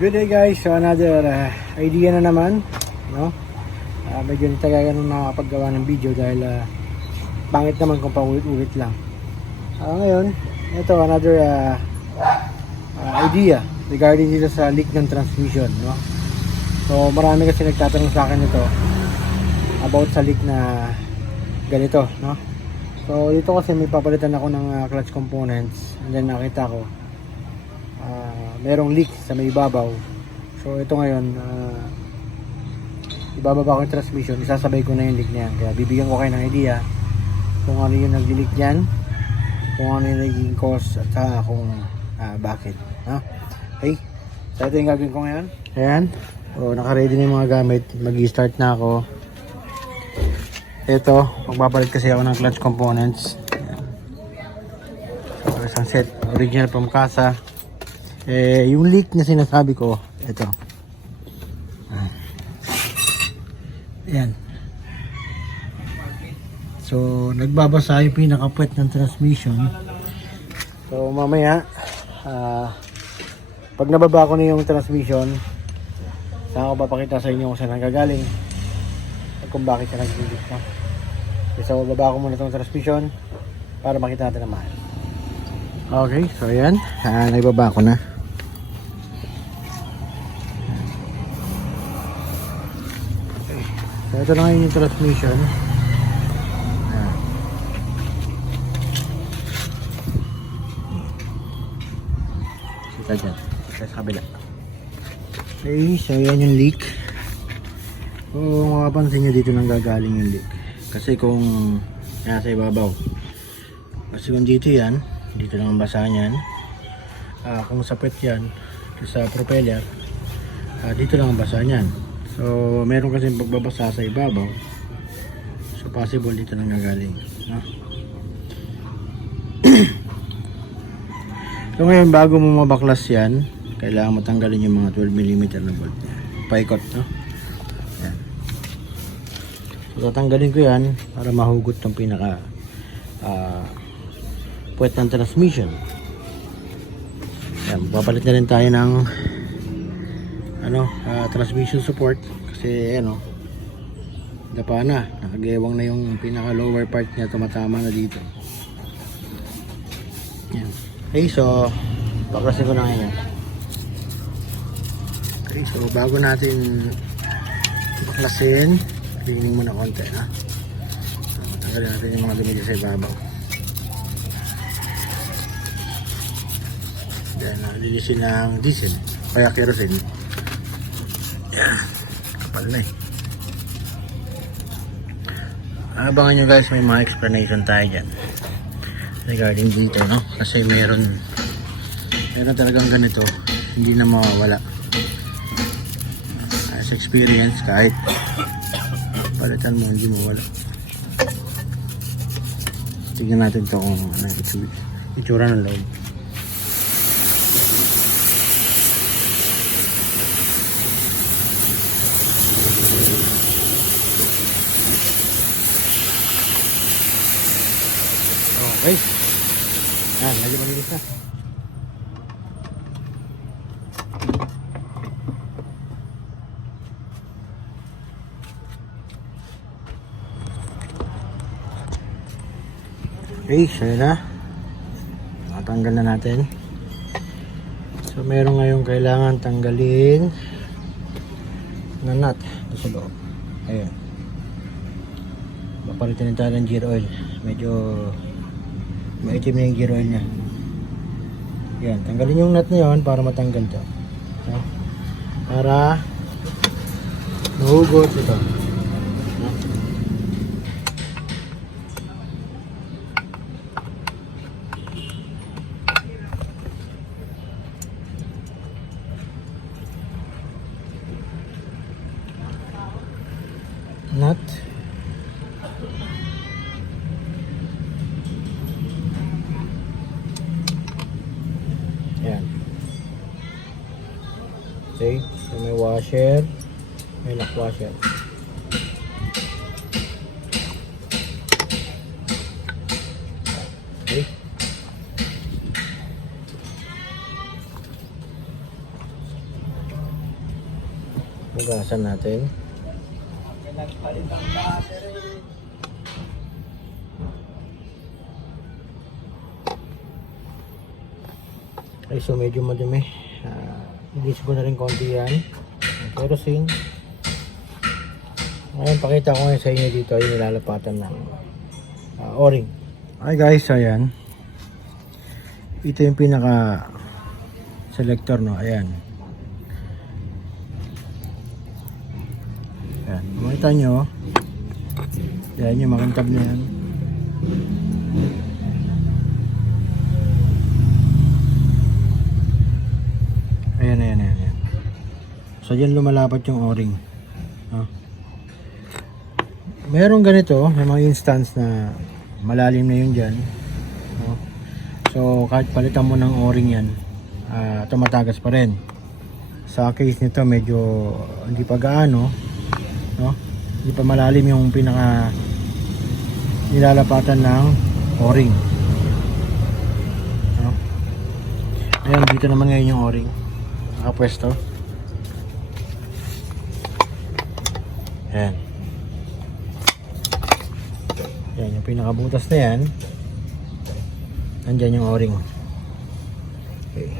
Good day guys, so another idea na naman, no? Medyo nitagal nung nakapaggawa ng video dahil pangit naman kung paulit-ulit lang. Ngayon, ito another idea regarding dito sa leak ng transmission, no? So marami kasi nagtatanong sa akin ito about sa leak na ganito, no? So dito kasi may papalitan ako ng clutch components, and then nakita ko merong leak sa may ibabaw. So ito ngayon ibababa ko yung transmission, isasabay ko na yung leak na yan. Kaya bibigyan ko kayo ng idea kung ano yung nag-leak dyan, kung ano yung naging cause, at saka kung bakit, no? Okay, so ito yung gagawin ko ngayon. Ayan, so naka-ready na yung mga gamit, mag-i-start na ako. Ito, magbabalit kasi ako ng clutch components. So isang set, original from casa. Yung leak na sinasabi ko, ito. Ayan. So, nagbabasa yung pinaka-puwet ng transmission. So, mamaya, pag nababa ko na yung transmission, saan ko papakita sa inyo kung saan nanggagaling at kung bakit siya nag-leak, no? So, bababa ko muna itong transmission para makita natin naman. Okay, so ayan, naibaba ko na. So ito na ngayon yung transmission. Kita dyan, sa kabila. Okay, so yan yung leak. Kung makapansin nyo, dito nang gagaling yung leak. Kasi kung nasa ibabaw, kasi kung dito yan, dito lang ang basa niyan. Kung sa puwet yan, sa propeller, dito lang ang basa niyan. So meron kasi pagbabasa sa ibabaw, so possible dito lang nagaling, no? So ngayon, bago mo mabaklas yan, kailangan mo tanggalin yung mga 12mm na bolt niya, paikot, no? Yan. So tatanggalin ko yan para mahugot ng pinaka puwet ng transmission. Yan, papalit na rin tayo ng transmission support kasi dapa na, nakagewang na yung pinaka lower part niya, tumatama na dito. Yan. Okay, so baklasin ko na ngayon. Okay, so bago natin baklasin, cleaning muna konti, ha? So tanggalin natin yung mga dumi sa ibabaw. Then linisin ng diesel kaya kerosene. Yan, kapal na eh. Abangan nyo guys, may mga explanation tayo dyan regarding dito, no? Kasi meron talagang ganito, hindi na mawawala. As experience, kahit palitan mo, hindi mawala. Tignan natin to kung anong itsura ng loob. Okay. Yan, medyo malinis na. Okay, so yun na. Natanggal na natin. So meron ngayong kailangan tanggalin na nut sa loob. Ayan. Papalitan tayo ng gear oil. Medyo maitim na yung gear oil nya. Yan, tanggalin yung nut na yun para matanggal to. So, para mahugot ito. Nut. Yan. Okay, so may washer, may lock washer. Okay. Hugasan natin. Okay, so medyo madumi. Ilis ko na rin konti yan. Kerosene. Ngayon, pakita ko ngayon sa inyo dito yung nilalapatan ng o-ring. Okay guys, ayan. Ito yung pinaka selector, no? Ayan. Ayan. Makita nyo. Ayan yung makintab na yan. Ayan. So, dyan lumalapat yung o-ring. Meron ganito, may mga instance na malalim na yun dyan. So, kahit palitan mo ng o-ring yan, tumatagas pa rin. Sa case nito, medyo hindi pa gaano, no? Hindi pa malalim yung pinaka nilalapatan ng o-ring. Ayan, dito naman ngayon yung o-ring. Nakapwesto. Ayan. Ayan, yung pinakabutas na yan. Andyan yung o-ring. Okay.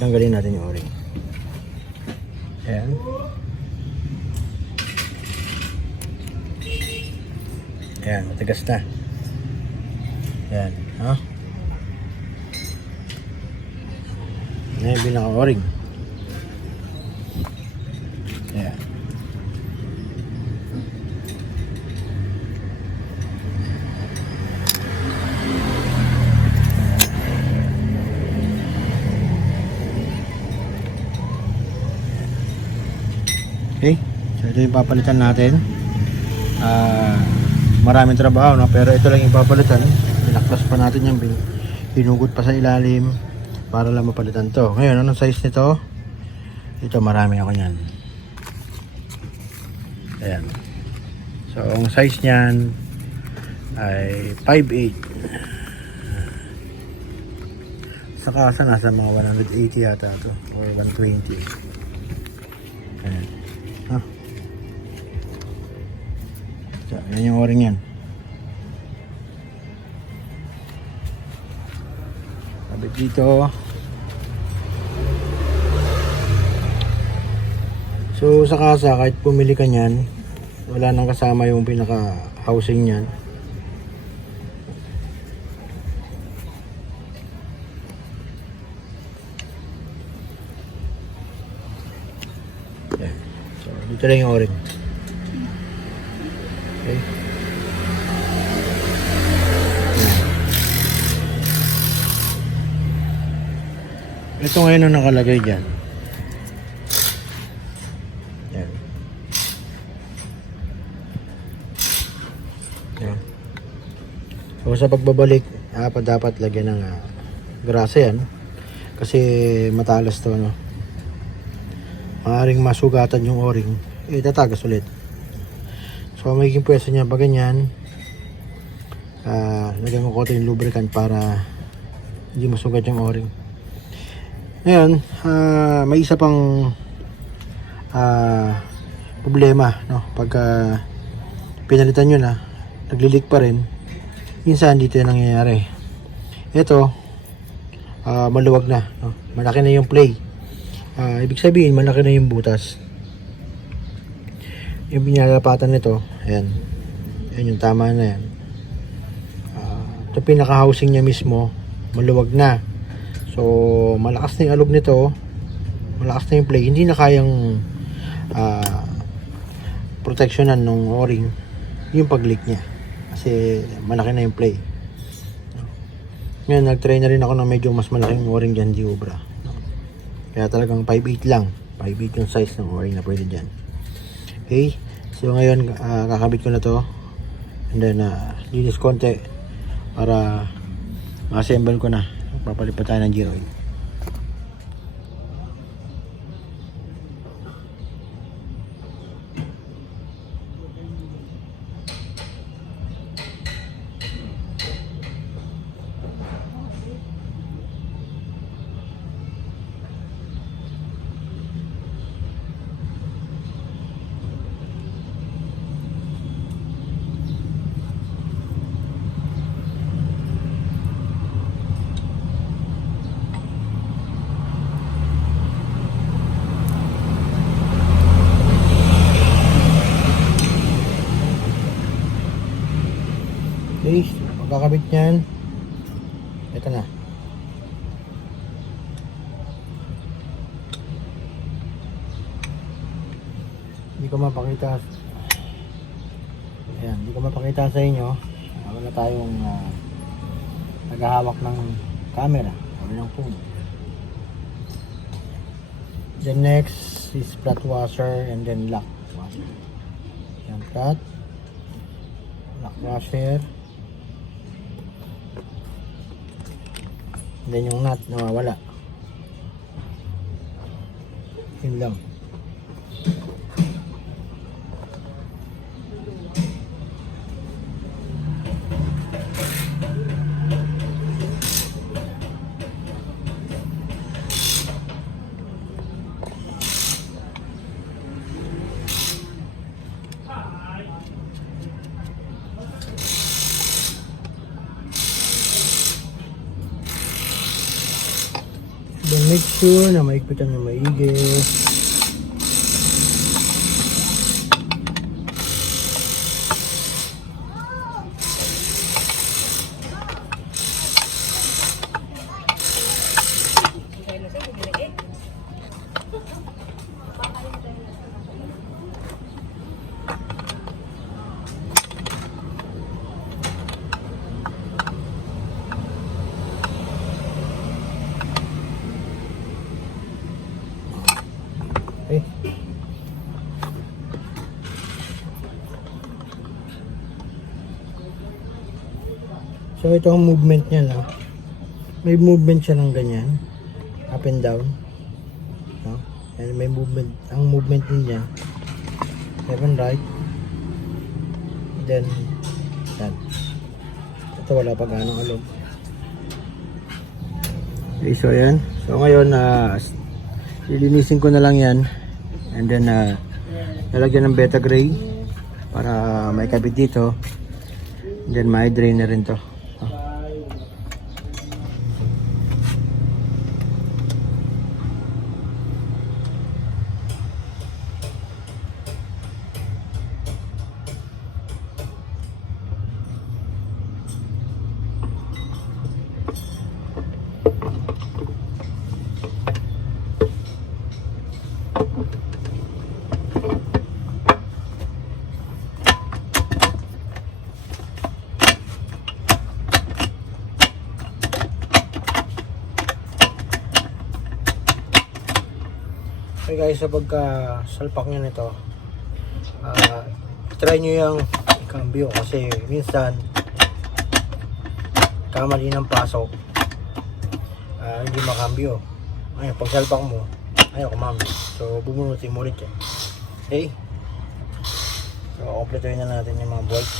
Tanggalin natin yung o-ring. Ayan. Ayan, matigas na. Ayan, ha? Ayan yung pinaka-o-ring. Ayan. Okay, so ito yung papalitan natin. Maraming trabaho, no? Pero ito lang yung papalitan. Pinaklas pa natin yung hinugot pa sa ilalim para lang mapalitan to. Ngayon, anong size nito? Ito, marami ako nyan. Ayan. So ang size nyan ay 5'8". Sa kasa nasa mga 180 yata to or 120. Ayan. So, yan yung o-ring yan. Kabit dito. So sa kasa, kahit pumili ka nyan, wala nang kasama yung pinaka housing nyan. Ayan. So dito lang yung o-ring. Okay. Ito ngayon ang nakalagay dyan. Yan. Yan. So sa pagbabalik, dapat lagyan ng grasa yan. Kasi matalas to, no? Maaaring masugatan yung o-ring, tatagas ulit. So magiging pwesto niya pa ganyan. Lagyan ko konti yung lubricant para hindi masugat yung o-ring. Ngayon, may isa pang problema, no? Pag pinalitan nyo na, naglilik pa rin, minsan dito yung nangyayari. Ito, maluwag na, no? Malaki na yung play. Ibig sabihin, malaki na yung butas. Yung pinalapatan nito, ayan. Ayan yung tama na yan. Ito pinaka-housing niya mismo, maluwag na. So, malakas na yung alog nito. Malakas na yung play. Hindi na kayang protectionan ng o-ring yung pag-leak niya. Kasi malaki na yung play. Ngayon, nag-try na rin ako ng medyo mas malaking o-ring dyan, di obra. Kaya talagang 5'8 lang. 5'8 yung size ng o-ring na pwede dyan. Okay, so ngayon kakabit ko na to and then linis konti para ma-assemble ko na. Papalipat tayo ng gear oil. pagkakabit niyan, ito na. Hindi ko mapakita. Ayan, hindi ko mapakita sa inyo. Wala tayong naghahawak ng camera o ng phone. Then next is flat washer and then lock washer. Yan, flat, lock washer. And then yung nut nawawala. Yun lang. Then make sure na maigpitan yung maigi. Okay. So ito ang movement niya, no? May movement siya ng ganyan, up and down, no? And may movement, ang movement niya left and right, then yan. Ito wala pa ganong alog. Okay, so yan. So ngayon lilinisin ko na lang yan, and then lalagyan ng beta gray para may kabit dito, and then may drain na rin to. Okay guys, sa pagka-salpak nyo nito, try nyo yung cambio kasi minsan kamali ng pasok, hindi makambyo. Ayun, pag salpak mo, ayaw kumambyo. So bubunutin mo ulit yan. Okay? So kompletuhin na natin yung mga bolts.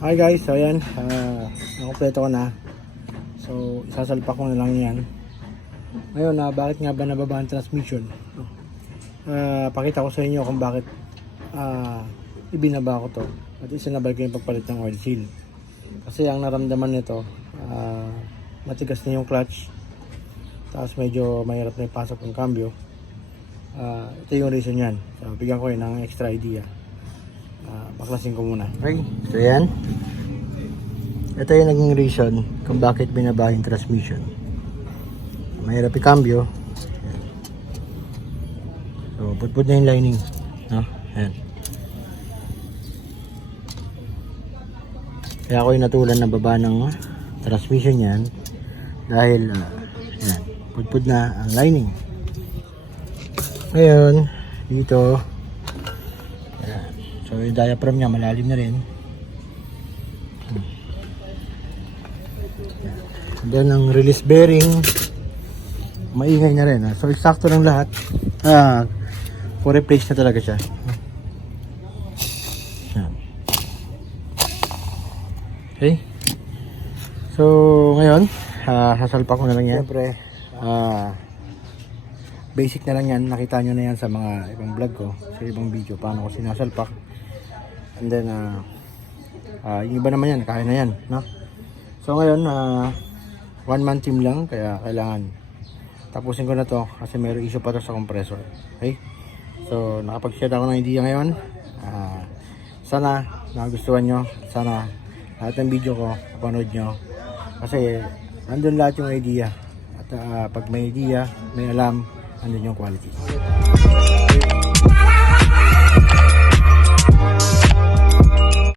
Hi guys, so ayan, nakompleto ko na. So isasalpak ko na lang yan. Ngayon, bakit nga ba nababa ang transmission? Pakita ko sa inyo kung bakit ibinaba ko to. At isinabay ko yung pagpalit ng oil seal. Kasi ang naramdaman nito, matigas na yung clutch, tapos medyo mahirap na ipasok yung cambio. Ito yung reason yan. So bigyan ko yun ng extra idea. Baklasin ko muna. Okay, so yan. Ito yung naging reason kung bakit binaba yung transmission. Mahirap i-cambio. So put na yung lining, no? Ayan. Kaya ako yung natulan na baba ng transmission yan dahil ayan, put na ang lining. Ngayon dito So yung diaphragm niya malalim na rin. And then ang release bearing maingay na rin. So eksakto ng lahat. For replace na talaga siya. Yan. Okay. So ngayon sasalpak ko na lang yan. Siyempre basic na lang yan. Nakita nyo na yan sa mga ibang vlog ko, sa ibang video paano ko sinasalpak. And then yung iba naman yan kaya na yan, no? So ngayon one man team lang, kaya kailangan tapusin ko na to kasi mayroong issue pa to sa compressor. Okay, so nakapag-share ako ng idea ngayon. Sana nagustuhan nyo, sana lahat ng video ko napanood nyo kasi nandun lahat yung idea. At pag may idea, may alam, nandun yung quality.